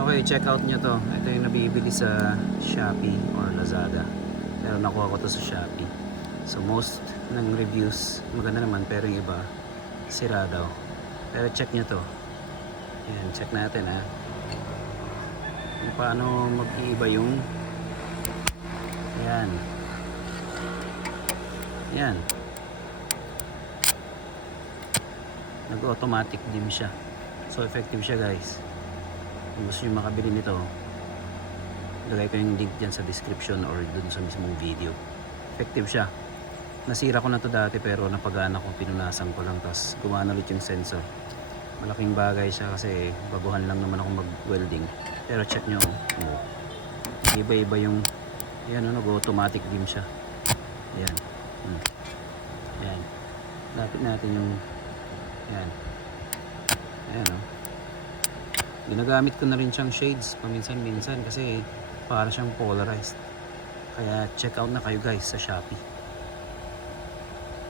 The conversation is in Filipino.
Okay, check out nyo to. Ito yung nabibili sa Shopee or Lazada. Pero nakuha ko to sa Shopee. So most ng reviews maganda naman, pero yung iba sira daw. Pero check nyo to. Ayan, check natin ha. Kung paano mag-iiba yung ayan. Ayan. Nag-automatic dim siya. So effective siya guys. Kung gusto nyo makabili nito, lagay ko yung link dyan sa description or dun sa mismong video. Effective siya. Nasira ko na to dati pero napagana ko, pinunasan ko lang, tapos gumana ulit yung sensor. Malaking bagay siya kasi baguhan lang naman ako mag-welding. Pero check nyo, iba-iba yung ayan, nag-automatic dim siya. Ayan. Ayan. Lapit natin yung ayan. Ayan o. Ginagamit ko na rin siyang shades paminsan-minsan kasi para siyang polarized. Kaya check out na kayo guys sa Shopee.